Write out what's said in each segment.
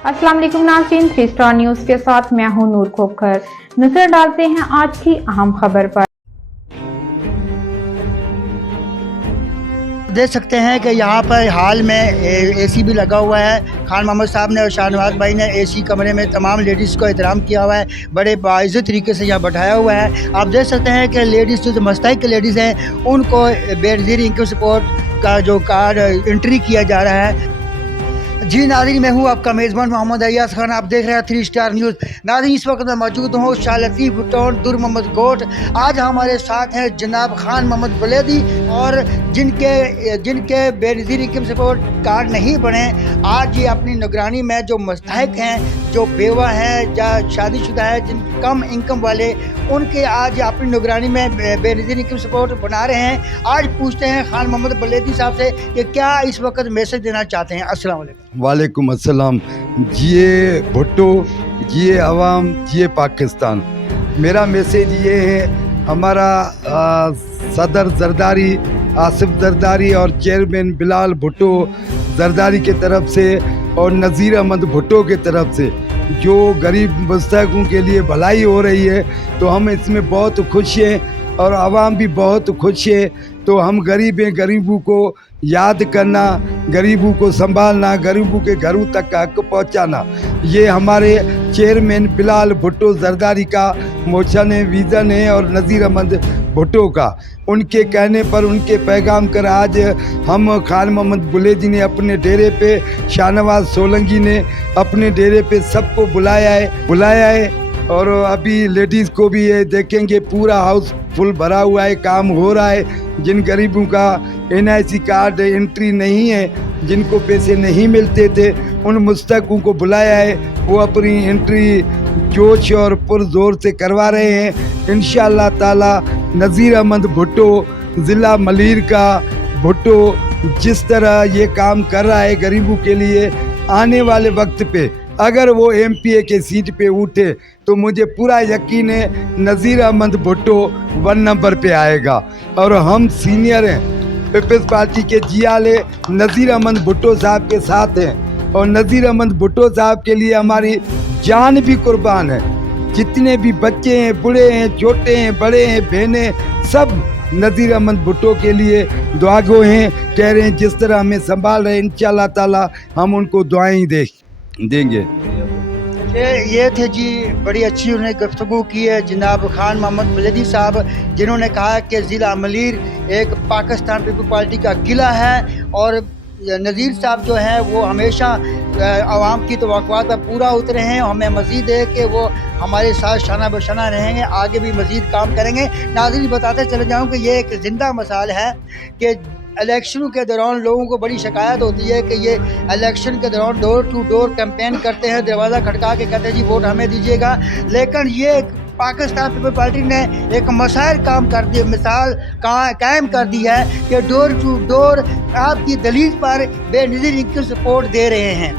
अस्सलाम वालेकुम नाज़रीन, 3 स्टार न्यूज़ के साथ मैं हूं नूर खोखर। नजर डालते हैं आज की अहम खबर पर। देख सकते हैं कि यहाँ पर हाल में एसी भी लगा हुआ है। खान मोहम्मद साहब ने और शाहनवाज भाई ने एसी कमरे में तमाम लेडीज़ को एहतराम किया हुआ है, बड़े बाइज़्ज़त तरीके से यहाँ बैठाया हुआ है। आप देख सकते हैं कि लेडीज़ जो मस्तहक़ लेडीज़ हैं उनको बेनज़ीर इनकम सपोर्ट का जो कार्ड एंट्री किया जा रहा है। जी नाज़रीन, मैं हूँ आपका मेज़बान मोहम्मद अय्याज़ खान। आप देख रहे हैं 3 स्टार न्यूज़। नाज़रीन, इस वक्त मैं मौजूद हूँ शाह लतीफ़ टाउन दुर मोहम्मद गोट। आज हमारे साथ हैं जनाब खान मोहम्मद बुलेदी, और जिनके बेनज़ीर इनकम सपोर्ट कार्ड नहीं बने, आज ये अपनी निगरानी में जो मुस्तहक़ हैं, जो बेवा हैं या शादीशुदा है, जिन कम इनकम वाले, उनके आज अपनी निगरानी में बेनज़ीर इनकम सपोर्ट बना रहे हैं। आज पूछते हैं खान मोहम्मद बुलेदी साहब से कि क्या इस वक्त मैसेज देना चाहते हैं। अस्सलाम वालेकुम। वालेकुम अस्सलाम। जिए भुट्टो, जिए अवाम, जिए पाकिस्तान। मेरा मैसेज ये है, हमारा सदर जरदारी आसिफ जरदारी और चेयरमैन बिलाल भुट्टो जरदारी के तरफ से और नज़ीर अहमद भुट्टो के तरफ से जो गरीब मुस्तहक़ों के लिए भलाई हो रही है, तो हम इसमें बहुत खुश हैं और आवाम भी बहुत खुश है। तो हम गरीब हैं, गरीबों को याद करना, गरीबों को संभालना, गरीबों के घरों तक हक पहुंचाना, ये हमारे चेयरमैन बिलाल भुट्टो जरदारी का मोशन है, विज़न है, और नज़ीर अहमद भुट्टो का। उनके कहने पर, उनके पैगाम कर आज हम खान मोहम्मद बुलेदी ने अपने डेरे पे, शाहनवाज सोलंकी ने अपने डेरे पे सबको बुलाया है। और अभी लेडीज़ को भी ये देखेंगे, पूरा हाउस फुल भरा हुआ है, काम हो रहा है। जिन गरीबों का NIC कार्ड एंट्री नहीं है, जिनको पैसे नहीं मिलते थे, उन मुस्तहक़ों को बुलाया है। वो अपनी एंट्री जोश और पुरजोर से करवा रहे हैं। इंशाअल्लाह ताला नज़ीर अहमद भुट्टो, ज़िला मलीर का भुट्टो, जिस तरह ये काम कर रहा है गरीबों के लिए, आने वाले वक्त पे अगर वो MPA के सीट पे उठे तो मुझे पूरा यकीन है नज़ीर अहमद भुट्टो 1 नंबर पे आएगा। और हम सीनियर हैं, पीपल्स पार्टी के जियाले नज़ीर अहमद भुट्टो साहब के साथ हैं, और नज़ीर अहमद भुट्टो साहब के लिए हमारी जान भी कुर्बान है। जितने भी बच्चे हैं, बूढ़े हैं, छोटे हैं, बड़े हैं, बहनें, सब नज़ीर अहमद भुट्टो के लिए दुआगो हैं। कह रहे हैं जिस तरह हमें संभाल रहे हैं, इंशाअल्लाह ताला हम उनको दुआएं देंगे। ये थे जी, बड़ी अच्छी उन्होंने गुफ्तगू की है जनाब खान मोहम्मद बुलेदी साहब, जिन्होंने कहा कि ज़िला मलीर एक पाकिस्तान पीपल पार्टी का किला है, और नज़ीर साहब जो हैं वो हमेशा आवाम की तवक्कुआत पर पूरा उतरे हैं। हमें मज़ीद है कि वो हमारे साथ शाना बशाना रहेंगे, आगे भी मज़ीद काम करेंगे। नाज़रीन, बताते चले जाऊँ कि ये एक ज़िंदा मिसाल है कि इलेक्शनों के दौरान लोगों को बड़ी शिकायत होती है कि ये इलेक्शन के दौरान डोर टू डोर कैंपेन करते हैं, दरवाज़ा खटका के कहते हैं जी वोट हमें दीजिएगा। लेकिन ये पाकिस्तान पीपल पार्टी ने एक मसाइल काम कर दिया, मिसाल कायम कर दी है कि डोर टू डोर आपकी दलील पर बेनज़ीर इनकम सपोर्ट दे रहे हैं।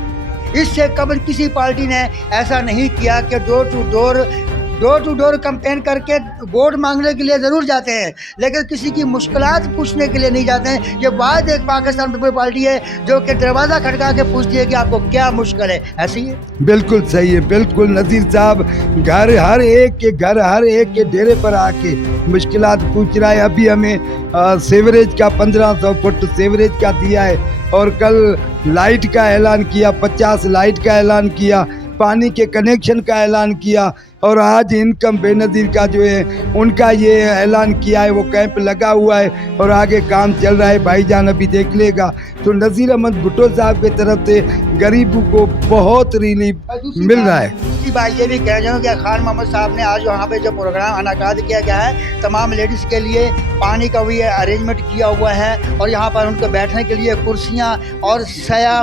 इससे कबल किसी पार्टी ने ऐसा नहीं किया कि डोर टू डोर कैंपेन करके वोट मांगने के लिए ज़रूर जाते हैं, लेकिन किसी की मुश्किलात पूछने के लिए नहीं जाते हैं। ये बात एक पाकिस्तान पीपल पार्टी है जो कि दरवाज़ा खटका के पूछती है कि आपको क्या मुश्किल है। ऐसी है, बिल्कुल सही है, बिल्कुल। नज़ीर साहब हर एक के डेरे पर आके मुश्किलात पूछ रहा है। अभी हमें सेवरेज का 1500 फुट सेवरेज का दिया है, और कल लाइट का ऐलान किया, 50 लाइट का ऐलान किया, पानी के कनेक्शन का ऐलान किया, और आज इनकम बेनज़ीर का जो है उनका ये ऐलान किया है। वो कैंप लगा हुआ है और आगे काम चल रहा है, भाईजान अभी देख लेगा। तो नज़ीर अहमद भुट्टो साहब की तरफ से गरीबों को बहुत रिलीफ मिल रहा है। दूसरी बात ये भी कह जाऊँ कि खान मोहम्मद साहब ने आज वहाँ पे जो प्रोग्राम इनेकाद किया गया है, तमाम लेडीज़ के लिए पानी का भी अरेंजमेंट किया हुआ है, और यहाँ पर उनको बैठने के लिए कुर्सियाँ और सया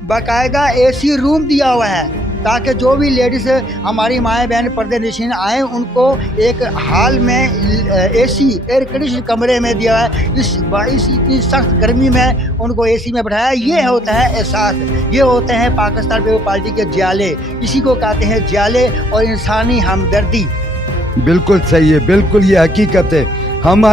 बाकायदा AC रूम दिया हुआ है, ताकि जो भी लेडीज़ हमारी माएँ बहन पर्दे नशीन आएँ, उनको एक हाल में AC एयर कंडीशन कमरे में दिया है। इस इतनी सख्त गर्मी में उनको AC में बैठाया। ये होता है एहसास, ये होते हैं पाकिस्तान पीपल पार्टी के जियाले, इसी को कहते हैं जियाले और इंसानी हमदर्दी। बिल्कुल सही है, बिल्कुल ये हकीकत है। हम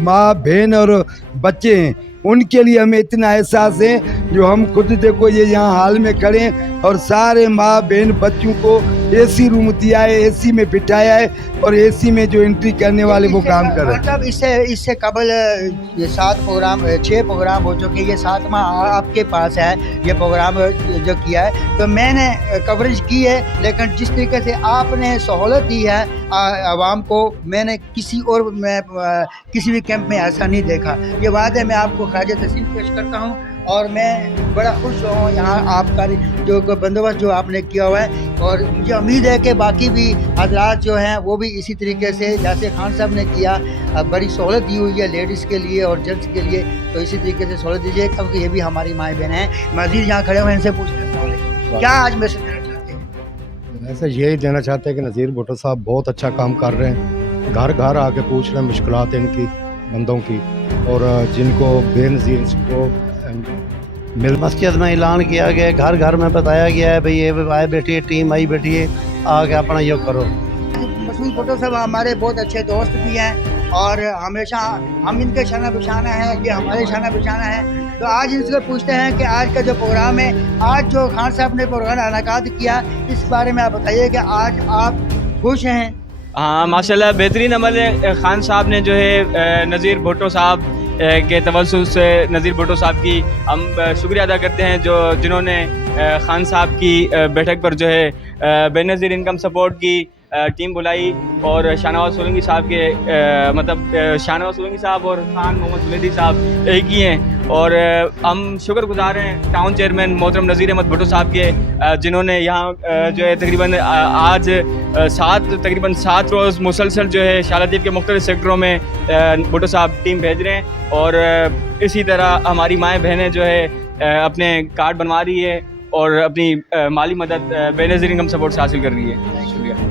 माँ बहन और बच्चे हैं, उनके लिए हमें इतना एहसास है जो हम खुद देखो ये यहाँ हाल में खड़े हैं और सारे माँ बहन बच्चों को एसी रूम दिया है, एसी में बिठाया है और एसी में जो एंट्री करने वाले वो काम कर रहे हैं। मतलब इससे कबल ये 6 प्रोग्राम हो चुके, ये 7वां आपके पास है ये प्रोग्राम जो किया है, तो मैंने कवरेज की है, लेकिन जिस तरीके से आपने सहूलत दी है आवाम को, मैंने किसी भी कैंप में ऐसा नहीं देखा। ये बात है, मैं आपको ख्वाजा तस्लीम पेश करता हूँ और मैं बड़ा खुश हूँ यहाँ आपका जो बंदोबस्त जो आपने किया हुआ है, और मुझे उम्मीद है कि बाकी भी हजरात जो हैं वो भी इसी तरीके से जैसे खान साहब ने किया, बड़ी सहूलत दी हुई है लेडीज़ के लिए और जेंट्स के लिए, तो इसी तरीके से सहूलत दीजिए, क्योंकि ये भी हमारी माएँ बहन हैं। मजीद यहाँ खड़े हुए इनसे पूछते हैं क्या आज मैसेज देना चाहते हैं? ऐसा यही देना चाहते हैं कि नज़ीर भुट्टो साहब बहुत अच्छा काम कर रहे हैं, घर घर आके पूछ रहे हैं मुश्किलात इनकी बंदों की, और जिनको बेनज़ीर को मस्जिद में ऐलान किया गया, घर घर में बताया गया है भाई ये आए बैठिए, टीम आई बैठी है, आके अपना योग करो। मसूद भुट्टो साहब हमारे बहुत अच्छे दोस्त भी हैं और हमेशा हम इनके शाना बिशाना है, ये हमारे शाना बिशाना है। तो आज इनसे पूछते हैं कि आज का जो प्रोग्राम है, आज जो खान साहब ने प्रोग्राम इनेकाद किया, इस बारे में आप बताइए कि आज आप खुश हैं? हाँ माशाल्लाह बेहतरीन अमल है। खान साहब ने जो है नज़ीर भुट्टो साहब के तवज्जुह से नज़ीर भुट्टो साहब की हम शुक्रिया अदा करते हैं जिन्होंने खान साहब की बैठक पर जो है बेनज़ीर इनकम सपोर्ट की टीम बुलाई और शाहनवाज सोलंकी साहब के मतलब शाहनवाज सोलंकी साहब और खान मोहम्मद वलीदी साहब एक ही हैं, और हम शुक्रगुजार हैं टाउन चेयरमैन मोहतरम नज़ीर अहमद भुट्टो साहब के, जिन्होंने यहाँ जो है तकरीबन आज तकरीबन 7 रोज़ मुसलसल जो है शालादीप के मुख्तलिफ सेक्टरों में भुट्टो साहब टीम भेज रहे हैं, और इसी तरह हमारी माएँ बहनें जो है अपने कार्ड बनवा रही है और अपनी माली मदद बेनज़ीर इनकम सपोर्ट से हासिल कर रही है। शुक्रिया।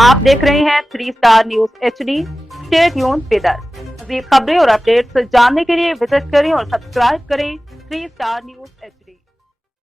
आप देख रहे हैं 3 star news HD। Stay tuned with us. मज़ीद खबरें और अपडेट्स जानने के लिए विजिट करें और सब्सक्राइब करें 3 स्टार न्यूज HD।